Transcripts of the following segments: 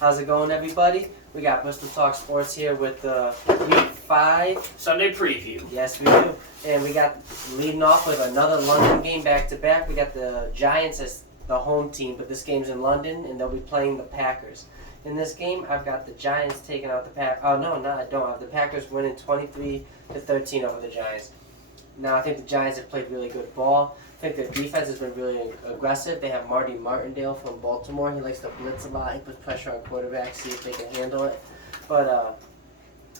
How's it going, everybody? We got Bristol Talk Sports here with the Week 5 Sunday preview. Yes, we do. And we got leading off with another London game back-to-back. We got the Giants as the home team, but this game's in London, and they'll be playing the Packers. In this game, I've got the Giants taking out the Packers. Oh, no, I don't. I have the Packers winning 23-13 over the Giants. Now, I think the Giants have played really good ball. I think their defense has been really aggressive. They have Marty Martindale from Baltimore. He likes to blitz a lot. He puts pressure on quarterbacks, see if they can handle it. But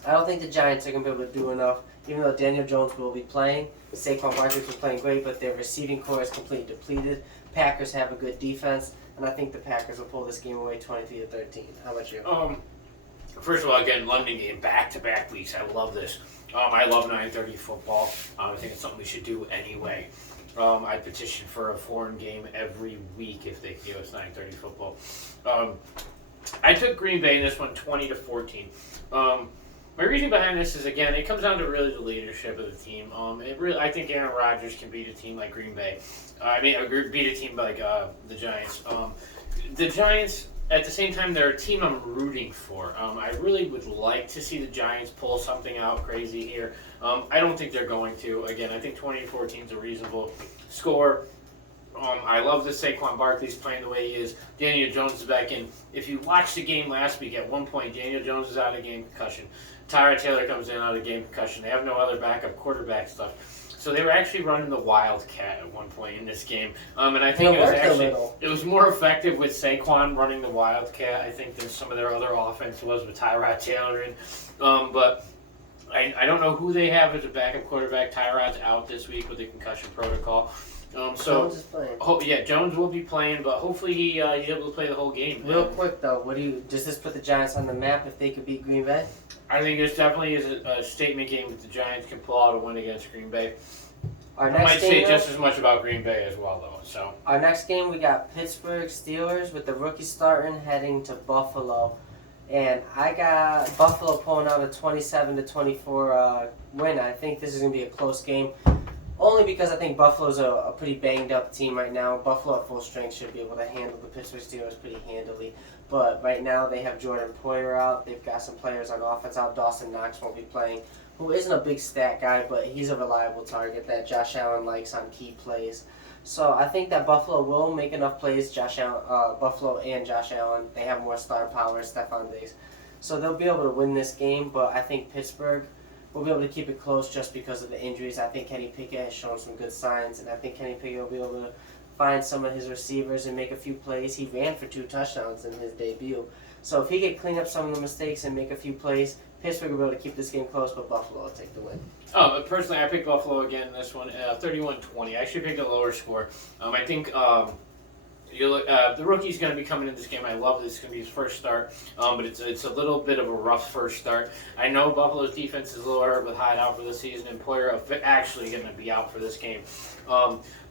I don't think the Giants are going to be able to do enough, even though Daniel Jones will be playing. Saquon Barkley was playing great, but their receiving core is completely depleted. Packers have a good defense, and I think the Packers will pull this game away 23-13. How about you? First of all, again, London game, back-to-back weeks. I love this. I love 9:30 football. I think it's something we should do anyway. I petition for a foreign game every week if they give us 9:30 football. I took Green Bay in this one 20-14. My reason behind this is, again, it comes down to really the leadership of the team. I think Aaron Rodgers can beat a team like Green Bay. Beat a team like the Giants. The Giants, at the same time, they're a team I'm rooting for. I really would like to see the Giants pull something out crazy here. I don't think they're going to. Again, I think 20-14 is a reasonable score. I love that Saquon Barkley's playing the way he is. Daniel Jones is back in. If you watched the game last week, at one point, Daniel Jones is out of game concussion. Tyrod Taylor comes in out of game concussion. They have no other backup quarterback stuff. So they were actually running the Wildcat at one point in this game. And I think it was more effective with Saquon running the Wildcat, I think, than some of their other offense was with Tyrod Taylor in. But I don't know who they have as a backup quarterback. Tyrod's out this week with the concussion protocol. Jones is playing. Jones will be playing, but hopefully he's able to play the whole game. Real quick though, does this put the Giants on the map if they could beat Green Bay? I think this definitely is a statement game that the Giants can pull out a win against Green Bay. I might say just as much about Green Bay as well, though. So our next game, we got Pittsburgh Steelers with the rookie starting heading to Buffalo, and I got Buffalo pulling out a 27-24 win. I think this is going to be a close game. Only because I think Buffalo's a pretty banged up team right now. Buffalo at full strength should be able to handle the Pittsburgh Steelers pretty handily. But right now they have Jordan Poyer out. They've got some players on offense out. Dawson Knox won't be playing, who isn't a big stat guy, but he's a reliable target that Josh Allen likes on key plays. So I think that Buffalo will make enough plays. Buffalo and Josh Allen, they have more star power, Stephon Diggs. So they'll be able to win this game, but I think Pittsburgh will be able to keep it close just because of the injuries. I think Kenny Pickett has shown some good signs, and I think Kenny Pickett will be able to find some of his receivers and make a few plays. He ran for 2 touchdowns in his debut. So if he can clean up some of the mistakes and make a few plays, Pittsburgh will be able to keep this game close, but Buffalo will take the win. Personally, I picked Buffalo again in this one, 31-20. I actually picked a lower score. I think the rookie's going to be coming in this game. I love this. It's going to be his first start, but it's a little bit of a rough first start. I know Buffalo's defense is lower with Hyde out for the season, and Poyer actually going to be out for this game.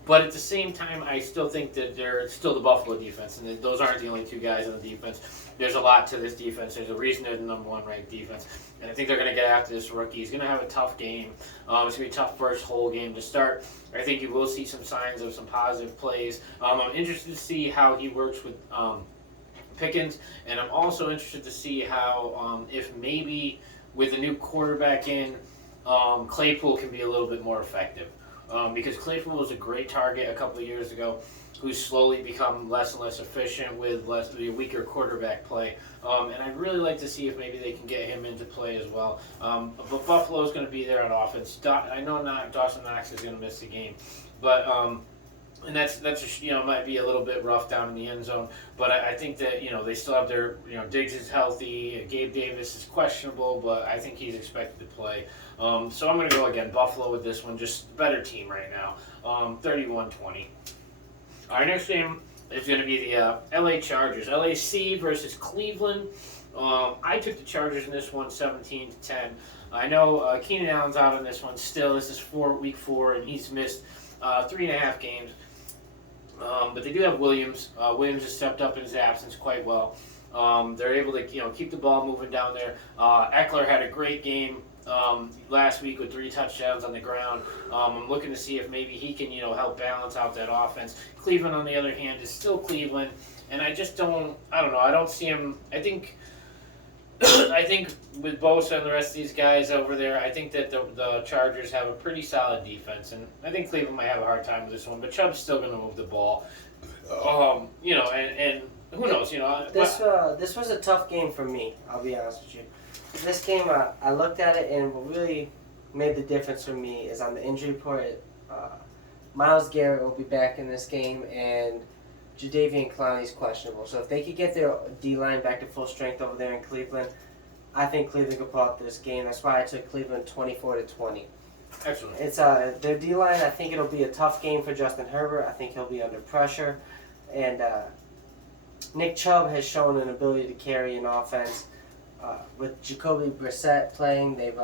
But at the same time, I still think that they're still the Buffalo defense, and those aren't the only 2 guys on the defense. There's a lot to this defense. There's a reason they're the number 1 ranked defense, and I think they're going to get after this rookie. He's going to have a tough game. It's going to be a tough first whole game to start. I think you will see some signs of some positive plays. I'm interested to see how he works with Pickens, and I'm also interested to see how if maybe with a new quarterback in, Claypool can be a little bit more effective. Because Claypool was a great target a couple of years ago, who's slowly become less and less efficient with weaker quarterback play. And I'd really like to see if maybe they can get him into play as well. But Buffalo's going to be there on offense. I know Dawson Knox is going to miss the game, but and that's might be a little bit rough down in the end zone. But I think that they still have their Diggs is healthy, Gabe Davis is questionable, but I think he's expected to play. So I'm going to go again Buffalo with this one, just better team right now, 31-20. Our next game is going to be the LA Chargers, LAC versus Cleveland. I took the Chargers in this one, 17-10. I know Keenan Allen's out on this one still. This is week 4, and he's missed 3.5 games. But they do have Williams. Williams has stepped up in his absence quite well. They're able to keep the ball moving down there. Eckler had a great game last week with 3 touchdowns on the ground. I'm looking to see if maybe he can help balance out that offense. Cleveland, on the other hand, is still Cleveland. and I just don't. I don't know. I don't see him. I think. I think with Bosa and the rest of these guys over there, I think that the Chargers have a pretty solid defense, and I think Cleveland might have a hard time with this one. But Chubb's still going to move the ball, and who knows, This was a tough game for me. I'll be honest with you. This game, I looked at it, and what really made the difference for me is on the injury report. Myles Garrett will be back in this game, and Jadeveon Clowney's questionable. So if they could get their D-line back to full strength over there in Cleveland, I think Cleveland could pull out this game. That's why I took Cleveland 24-20. Excellent. It's their D-line. I think it'll be a tough game for Justin Herbert. I think he'll be under pressure, and Nick Chubb has shown an ability to carry an offense. With Jacoby Brissett playing, they've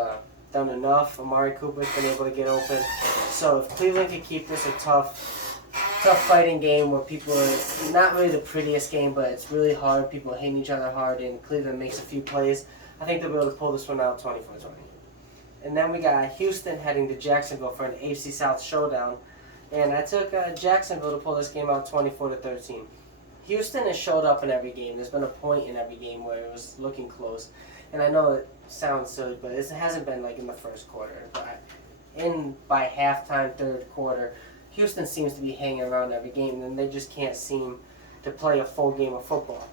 done enough. Amari Cooper's been able to get open. So if Cleveland could keep this a tough fighting game where people are not really the prettiest game, but it's really hard. People hitting each other hard, and Cleveland makes a few plays. I think they'll be able to pull this one out 24-20. And then we got Houston heading to Jacksonville for an AFC South showdown, and I took Jacksonville to pull this game out 24-13. Houston has showed up in every game. There's been a point in every game where it was looking close, and I know it sounds silly, but it hasn't been like in the first quarter. But by halftime, third quarter, Houston seems to be hanging around every game, and they just can't seem to play a full game of football.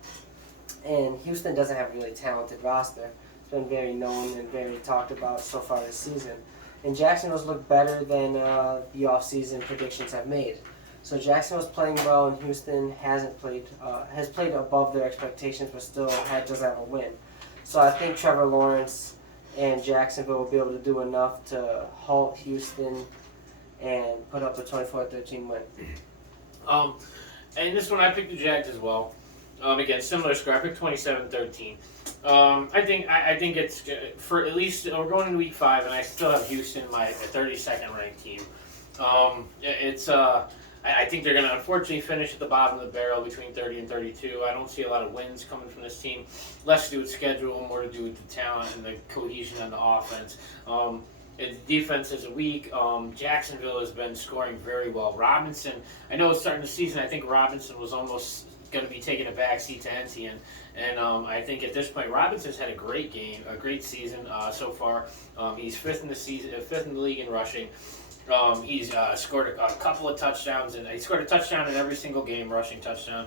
And Houston doesn't have a really talented roster. It's been very known and very talked about so far this season. And Jacksonville's looked better than the offseason predictions have made. So Jacksonville's playing well, and Houston has played above their expectations, but still doesn't have a win. So I think Trevor Lawrence and Jacksonville will be able to do enough to halt Houston and put up a 24-13 win. And this one I picked the Jags as well. Again, similar score. I picked 27-13. I think it's for at least we're going into week 5, and I still have Houston, my 32nd ranked team. I think they're going to unfortunately finish at the bottom of the barrel between 30 and 32. I don't see a lot of wins coming from this team. Less to do with schedule, more to do with the talent and the cohesion on the offense. The defense is weak. Jacksonville has been scoring very well. Robinson, I know starting the season, I think Robinson was almost going to be taking a backseat to Etienne. And I think at this point, Robinson's had a great season so far. He's fifth in the league in rushing. He's scored a couple of touchdowns, and he scored a touchdown in every single game, rushing touchdown.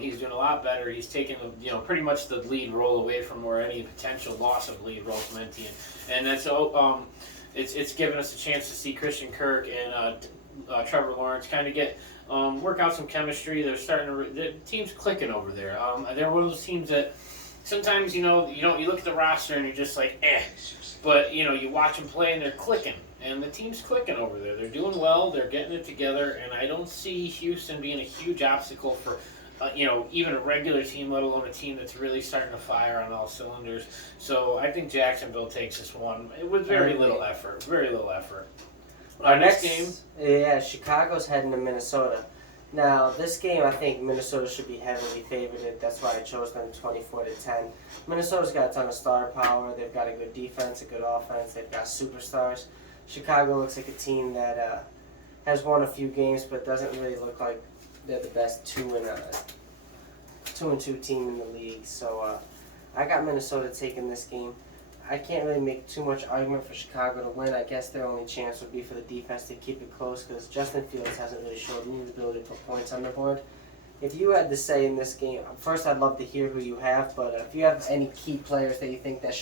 He's doing a lot better. He's taken pretty much the lead role away from or any potential loss of lead role from Etienne, and that's it's given us a chance to see Christian Kirk and Trevor Lawrence kind of get work out some chemistry. They're starting to the team's clicking over there. They're one of those teams that sometimes you look at the roster and you're just like but you watch them play and they're clicking. And the team's clicking over there. They're doing well. They're getting it together. And I don't see Houston being a huge obstacle for, even a regular team, let alone a team that's really starting to fire on all cylinders. So I think Jacksonville takes this one with very little effort. Very little effort. Our next game? game? Yeah, Chicago's heading to Minnesota. Now, this game, I think Minnesota should be heavily favored. That's why I chose them 24-10. Minnesota's got a ton of star power. They've got a good defense, a good offense. They've got superstars. Chicago looks like a team that has won a few games, but doesn't really look like they're the best 2-2 team in the league. So I got Minnesota taking this game. I can't really make too much argument for Chicago to win. I guess their only chance would be for the defense to keep it close because Justin Fields hasn't really showed any ability to put points on the board. If you had to say in this game, first I'd love to hear who you have, but if you have any key players that you think that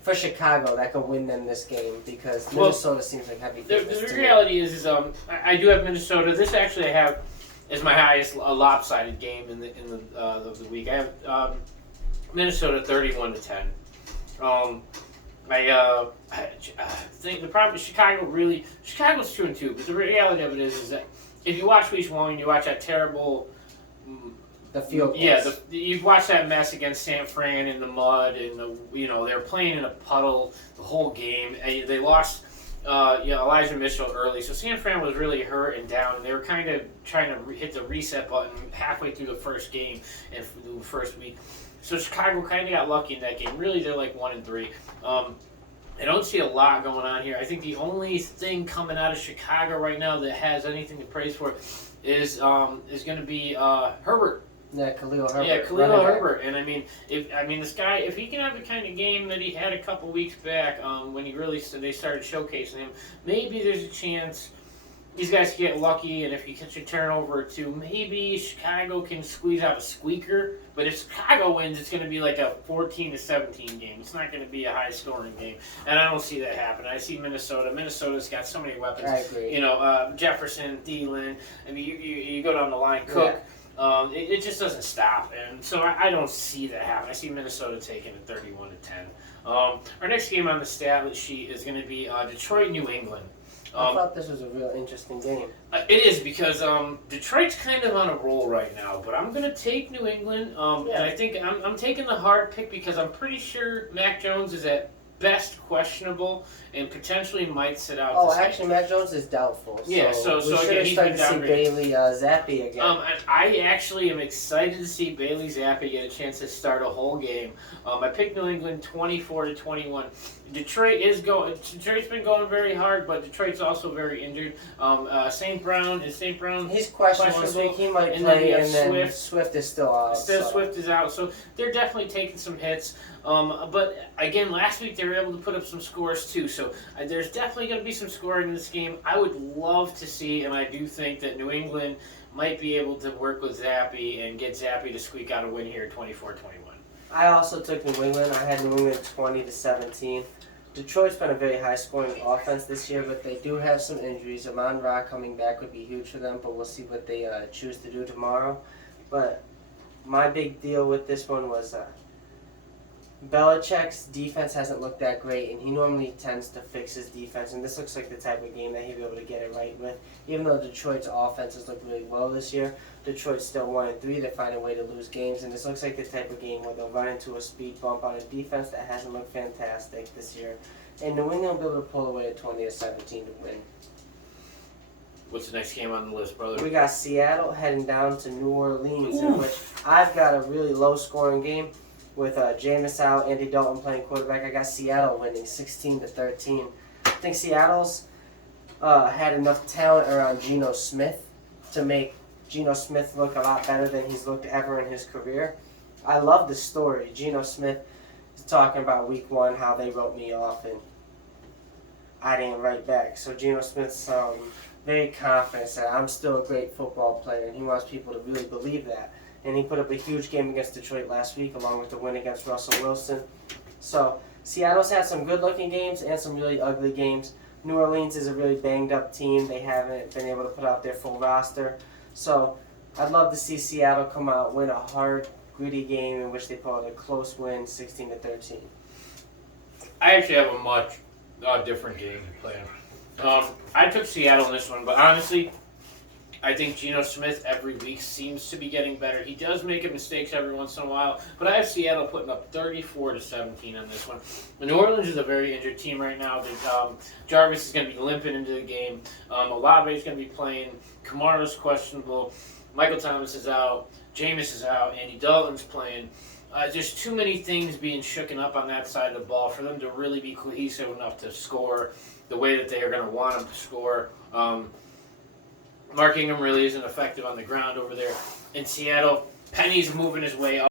for Chicago that could win them this game, because Minnesota seems like heavy favorites. The reality is I do have Minnesota. This actually I have is my highest lopsided game in the of the week. I have Minnesota 31-10. I think the problem is Chicago's 2-2, but the reality of it is that if you watch week 1, you watch that terrible. The field. Yeah, you watch that mess against San Fran in the mud, and they were playing in a puddle the whole game. They lost Elijah Mitchell early, so San Fran was really hurt and down, and they were kind of trying to hit the reset button halfway through the first game and the first week. So Chicago kind of got lucky in that game. Really, they're like 1-3. I don't see a lot going on here. I think the only thing coming out of Chicago right now that has anything to praise for is going to be Herbert. Yeah, Khalil Herbert. Yeah, Khalil running back. Herbert, and this guy, if he can have the kind of game that he had a couple weeks back, when they started showcasing him, maybe there's a chance these guys can get lucky, and if he gets a turnover or two, maybe Chicago can squeeze out a squeaker. But if Chicago wins, it's going to be like a 14-17 game. It's not going to be a high-scoring game, and I don't see that happening. I see Minnesota. Minnesota's got so many weapons. I agree. Jefferson, Thielen. I mean, you go down the line, Cook. Yeah. It just doesn't stop, and so I don't see that happen. I see Minnesota taking it 31-10. Our next game on the stat sheet is going to be Detroit, New England. I thought this was a real interesting game. It is because Detroit's kind of on a roll right now, but I'm going to take New England, and I think I'm taking the hard pick because I'm pretty sure Mac Jones is at best questionable and potentially might sit out. Oh, actually, Mac Jones is doubtful. So yeah, so we should again, have he's started been to see downgraded. Bailey Zappi again. And I actually am excited to see Bailey Zappi get a chance to start a whole game. I picked New England 24-21. Detroit's been going very hard, but Detroit's also very injured. St. Brown. He's questionable this week. He might And then play, you have and then Swift. Swift is still out. Swift is out, so they're definitely taking some hits. But again, last week they were able to put up some scores too. So there's definitely going to be some scoring in this game. I would love to see, and I do think that New England might be able to work with Zappi and get Zappi to squeak out a win here, 24-21. I also took New England. I had New England 20-17. Detroit's been a very high-scoring offense this year, but they do have some injuries. Amon-Ra coming back would be huge for them, but we'll see what they choose to do tomorrow. But my big deal with this one was Belichick's defense hasn't looked that great, and he normally tends to fix his defense, and this looks like the type of game that he'll be able to get it right with. Even though Detroit's offense has looked really well this year, Detroit's still 1-3. They find a way to lose games, and this looks like the type of game where they'll run into a speed bump on a defense that hasn't looked fantastic this year. And New England will be able to pull away at 20-17 to win. What's the next game on the list, brother? We got Seattle heading down to New Orleans, in which I've got a really low-scoring game with Jameis out, Andy Dalton playing quarterback. I got Seattle winning 16-13. I think Seattle's had enough talent around Geno Smith to make Geno Smith look a lot better than he's looked ever in his career. I love the story. Geno Smith is talking about week one, how they wrote me off, and I didn't write back. So Geno Smith's very confident that I'm still a great football player, and he wants people to really believe that. And he put up a huge game against Detroit last week, along with the win against Russell Wilson. So Seattle's had some good-looking games and some really ugly games. New Orleans is a really banged-up team. They haven't been able to put out their full roster. So I'd love to see Seattle come out, win a hard, gritty game in which they pull out a close win, 16-13. I actually have a much different game to play. I took Seattle in this one, but honestly, I think Geno Smith every week seems to be getting better. He does make mistakes every once in a while, but I have Seattle putting up 34-17 on this one. New Orleans is a very injured team right now. Jarvis is going to be limping into the game. Olave is going to be playing. Kamara's questionable. Michael Thomas is out. Jameis is out. Andy Dalton's playing. There's too many things being shooken up on that side of the ball for them to really be cohesive enough to score the way that they are going to want them to score. Mark Ingram really isn't effective on the ground over there in Seattle. Penny's moving his way up.